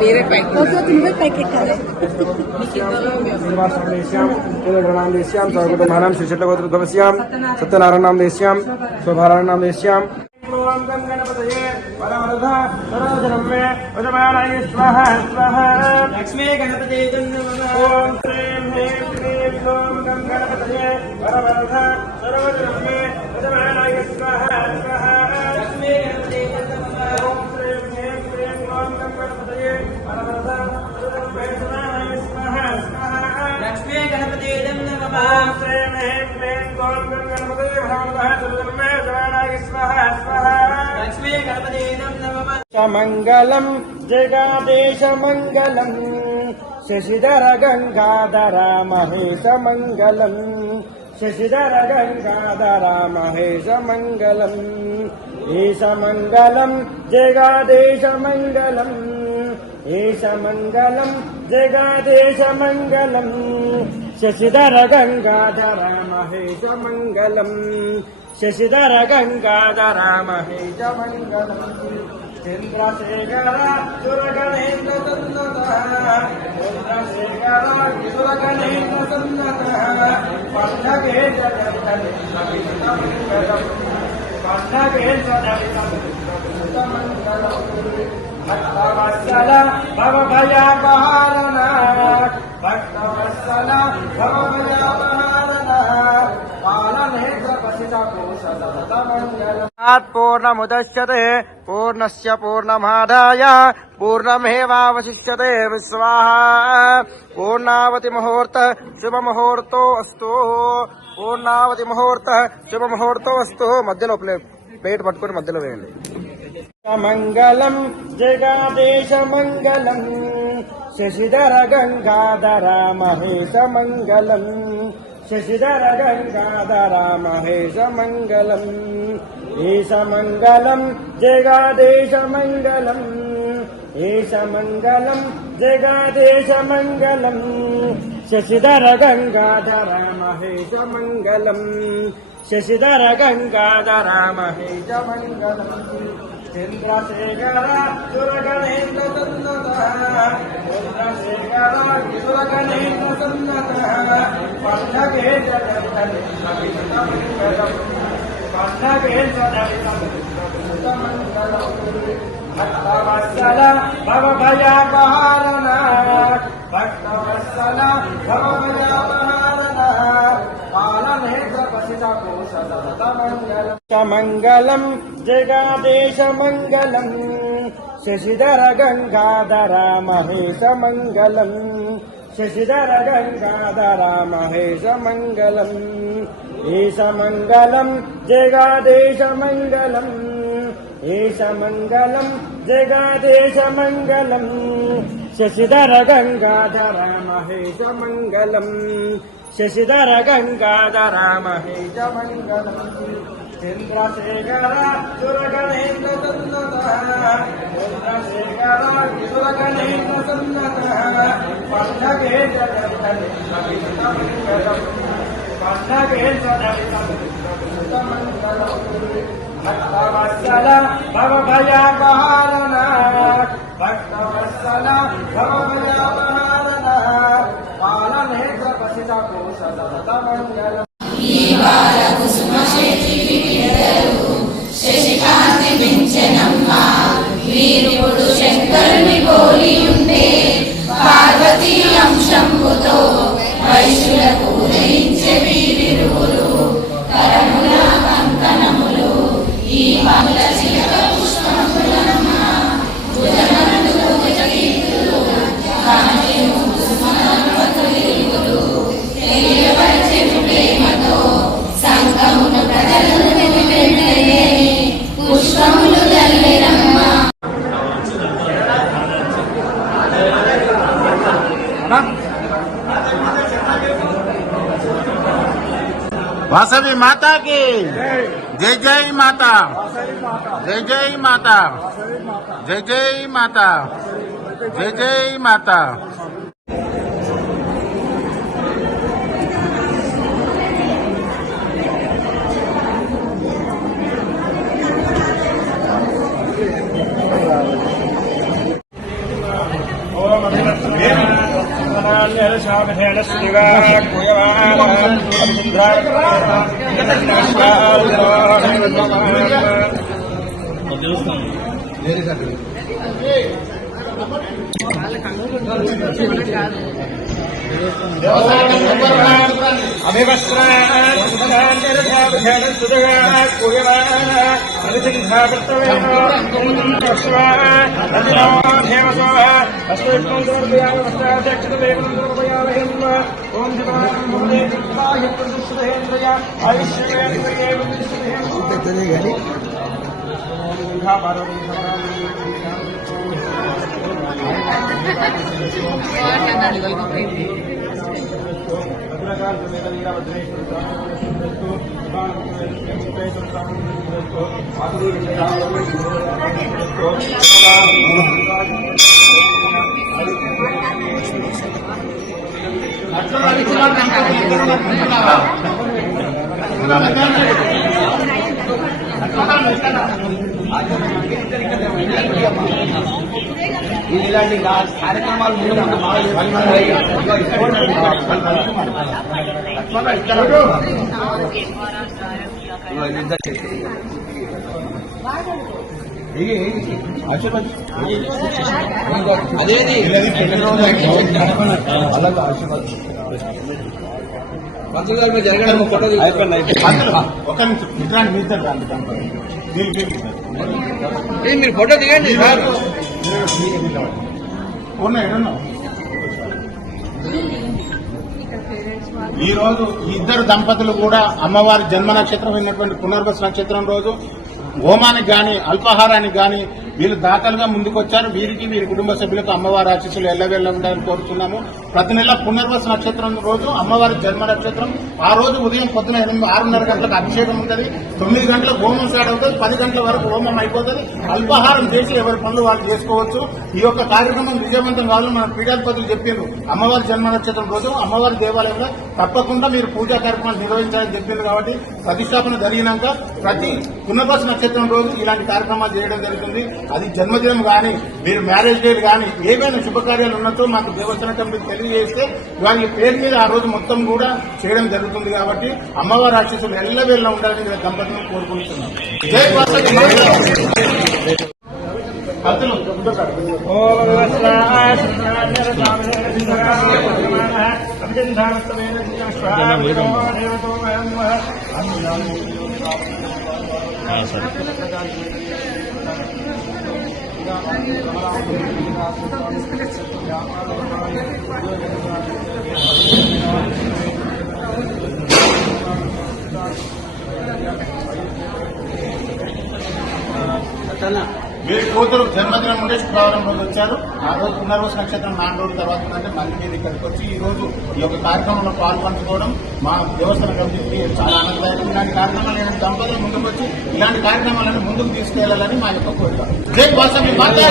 మీరే పైకి దేశ్యాం శిశులగోత్రోద్భవస్యాం సత్యనారాయణం దేశ్యాం స్వభారాయణం దేశ్యాం లక్ష్మీ గణపతి లక్ష్మీ గణపతి లక్ష్మీ గణపతి మంగళం జగాదేశ మంగళం శశిధర గంగాధర మహేశ మంగళం శశిధర గంగాధర మహేశ మంగళం ఈశ మంగళం జగాదేశ మంగళం ఈశ మంగళం జగాదేశ మంగళం శశిధర గంగాధర మహేశ మంగళం శశిధర గంగాధర మహేశ మంగళం చంద్రశేఖర సురగణేంద్ర సన్నత చంద్రశేఖర సురగణేంద్ర సన్నత పల్లకే పల్లకే భక్తవత్సల భవ భయాపహారణ భక్తవత్సల భవ భయాపహారణ పాలనేత్ర పసిత పూర్ణముద్యతే పూర్ణస్య పూర్ణమాదాయ పూర్ణమేవావశిష్యతే స్వాహా పూర్ణావతి ముహూర్త శుభముహూర్తో అస్తు పూర్ణావతి ముహూర్త శుభముహూర్తో అస్తు మధ్యలో ప్లేట్ పట్టుకుని మధ్యలో వేయండి మంగళం జగాదేశ మంగళం శశిధర గంగాధర మహేశ మంగళం శశిధర గంగాధర మహేశ మంగళం ఈశ మంగళం జగాదేశ మంగళం ఈశ మంగళం జగాదేశ మంగళం శశిధర గంగాధర మహేశ మంగళం శశిధర గంగాధర మహేశ మంగళం చంద్రశేఖర సురగణేంద్ర సన్నత చంద్రశేఖర సురగణేంద్ర సన్నత పల్లకే పల్లకే భక్తవత్సల భవ భయాపహారణ భక్తవత్సల భవ భయాపహారణ పాలనేత్ర పసిత మంగళం జగాదేశ మంగళం శశిధర గంగాధర మహేశ మంగళం శశిధర గంగాధర మహేశ మంగళం ఈశ మంగళం జగాదేశ మంగళం ఈశ మంగళం జగాదేశ మంగళం శశిధర గంగాధర మహేశ మంగళం శశిధర గంగాధర మహేశ మంగళం చంద్రశేఖర సురగణేంద్ర సన్నత చంద్రశేఖర సురగణేంద్ర సన్నత పల్లకే పల్లకే భక్తవత్సల భవ భయాపహారణ భక్తవత్సల భవ భయాపహారణ పాలనేత్ర పసిత మంగళం శశికాంతి పింఛనమ్మ వీరుడు శంకరుని పోలి ఉండే పార్వతీ అంశంబుతో వైశ్యులకు ఉదయించే వీరిరువురు కరముల కంకణములు ఈ బాల చిలక పుష్పములమ్మ భుజనందు భుజకీర్తులు కాంతిను కుసుమనవతులిరువురు తెలియవలసి ప్రేమతో సంగమును ప్రజలను వెంటనే పుష్పములు జల్లెరమ్మ वासवी माता की जय जय माता जय जय माता जय जय माता జై జై మాతా. ఓం అభినశ్యేన శివా ఇలాంటి కార్యక్రమాలు అదేది జరగడం ఫోటో ఒక నిమిషం మీరు ఫోటో దిగండి సార్. ఈ రోజు ఈ ఇద్దరు దంపతులు కూడా అమ్మవారి జన్మ నక్షత్రం అయినటువంటి పునర్వసు నక్షత్రం రోజు హోమానికి గాని అల్పాహారానికి గాని వీళ్ళు దాతలుగా ముందుకొచ్చారు. వీరికి వీరి కుటుంబ సభ్యులకు అమ్మవారి ఆశీస్సులు ఎల్లవెల్ల ఉండాలని కోరుతున్నాము. ప్రతి నెల పునర్వసు నక్షత్రం రోజు అమ్మవారి జన్మ నక్షత్రం. ఆ రోజు ఉదయం పొద్దున 6:30 గంటలకు అభిషేకం ఉంటుంది. 9 గంటలకు హోమం స్టార్ట్ అవుతుంది. 10 గంటల వరకు హోమం అయిపోతుంది. అల్పాహారం చేసి ఎవరి పనులు వాళ్ళు చేసుకోవచ్చు. ఈ యొక్క కార్యక్రమం విజయవంతం కావాలని మన పీఠాధిపతులు చెప్పిండ్రు. అమ్మవారి జన్మ నక్షత్రం రోజు అమ్మవారి దేవాలయంలో తప్పకుండా మీరు పూజా కార్యక్రమాలు నిర్వహించాలని చెప్పింది. కాబట్టి ప్రతిష్టాపన జరిగినాక ప్రతి పునర్వసు నక్షత్రం రోజు ఇలాంటి కార్యక్రమాలు చేయడం జరుగుతుంది. అది జన్మదినం కానీ మీరు మ్యారేజ్ డే కానీ ఏమైనా శుభకార్యాలు ఉన్నట్టు మాకు దేవస్థాన కమిటీకి తెలియజేస్తే వారి పేరు మీద ఆ రోజు మొత్తం కూడా చేయడం జరుగుతుంది. కాబట్టి అమ్మవారి ఆశీస్సులు ఎల్లవేళ ఉండాలని దంపతులను కోరుకుంటున్నాం. జై వీరి కూతురు జన్మదినం నుండి శుక్రవారం రోజు వచ్చారు. ఆ రోజు పునర్వసు నక్షత్రం 4 రోజుల తర్వాత అంటే మళ్ళీ మీరు ఇక్కడికి వచ్చి ఈ రోజు ఈ యొక్క కార్యక్రమంలో పాల్పంచుకోవడం మా దేవస్థాన కమిటీకి చాలా ఆనందదాయకం. ఇలాంటి కార్యక్రమాలు దంపతులు ముందుకు వచ్చి ఇలాంటి కార్యక్రమాలను ముందుకు తీసుకెళ్లాలని మా యొక్క కోరిక. జై వాసవి మాతా.